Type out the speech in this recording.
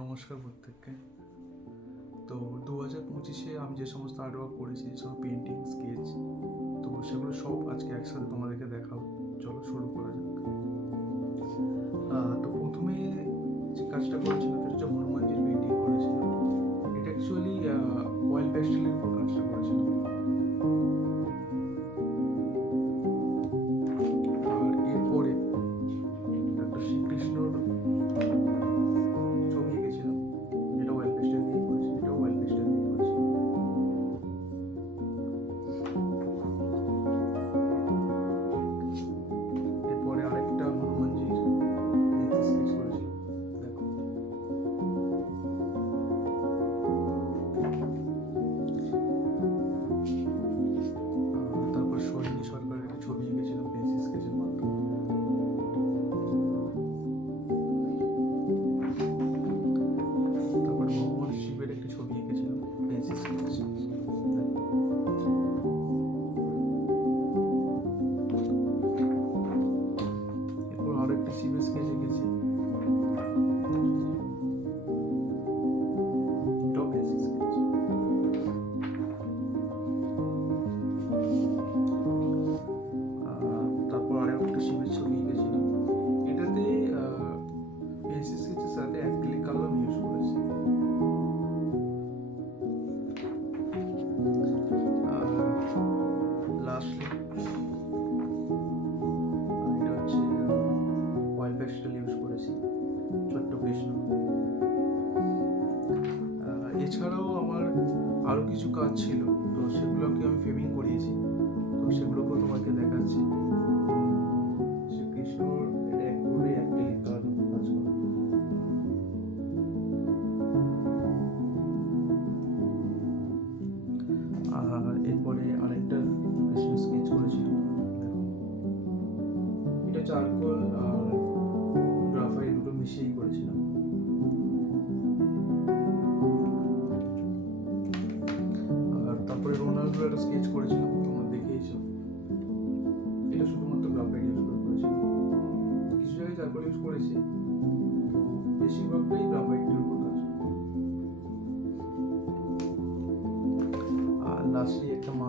নমস্কার প্রত্যেককে। তো 2025-এ আমি যে সমস্ত আর্ট ওয়ার্ক করেছি, সব পেন্টিং, স্কেচ, তো সেগুলো সব আজকে একসাথে তোমাদেরকে দেখাবো। চলো শুরু করা যাক। তো প্রথমে যে কাজটা করেছিলাম সেটা হচ্ছে হনুমানজির পেন্টিং করেছিলাম। এটা অ্যাকচুয়ালি অয়েল প্যাস্টেলের উপর কাজটা করেছিলাম। আর এরপরে একটা শ্রীকৃষ্ণর ছবি এঁকেছিলাম, যেটা অয়েল পেস্টেল দিয়ে করেছি। এটাও অয়েল পেস্টেল দিয়ে করেছি। এরপরে আরেকটা হনুমানজির স্কেচ করেছিলাম, দেখো। তারপর সৈনী সরকারের একটা ছবি এঁকেছিলাম পেন্সিল স্কেচের মাধ্যমে। তারপর ভগবান শিবের একটা ছবি এঁকেছিলাম পেন্সিল স্কেচ। এরপর আরো একটা শিবের স্কেচ এঁকেছি, এটাও পেন্সিল স্কেচ। তারপর আরো একটা শিবের ছবি এঁকেছিলাম। এটাতে পেন্সিল স্কেচের সাথে অ্যাক্রিলিক কালার ইউজ করেছি। লাস্টলি এটা হচ্ছে অয়েল প্যাস্টেল ইউজ করেছি, ছোট্ট কৃষ্ণ। এছাড়াও আমার আরো কিছু কাজ ছিল, তো সেগুলোকে আমি ফ্রেমিং করিয়েছি, তো সেগুলোকেও তোমাকে দেখাচ্ছি। শ্রীকৃষ্ণর এটা একবারে অ্যাক্রিলিক কালার কাজ করা। আর এরপরে আরেকটা কৃষ্ণ স্কেচ করেছিলাম, দেখো। এটা চারকোল আর গ্রাফাইট দুটো মিশিয়েই করেছিলাম। আর তারপরে রোনাল্ডোর একটা স্কেচ করেছিলাম, তোমরা দেখেইছো। এটা শুধুমাত্র গ্রাফাইট ইউজ করে করেছিলাম। কিছু জায়গায় চারকোল ইউজ করেছি, তো বেশিরভাগটাই গ্রাফাইটের উপর কাজ। আর লাস্টলি একটা মা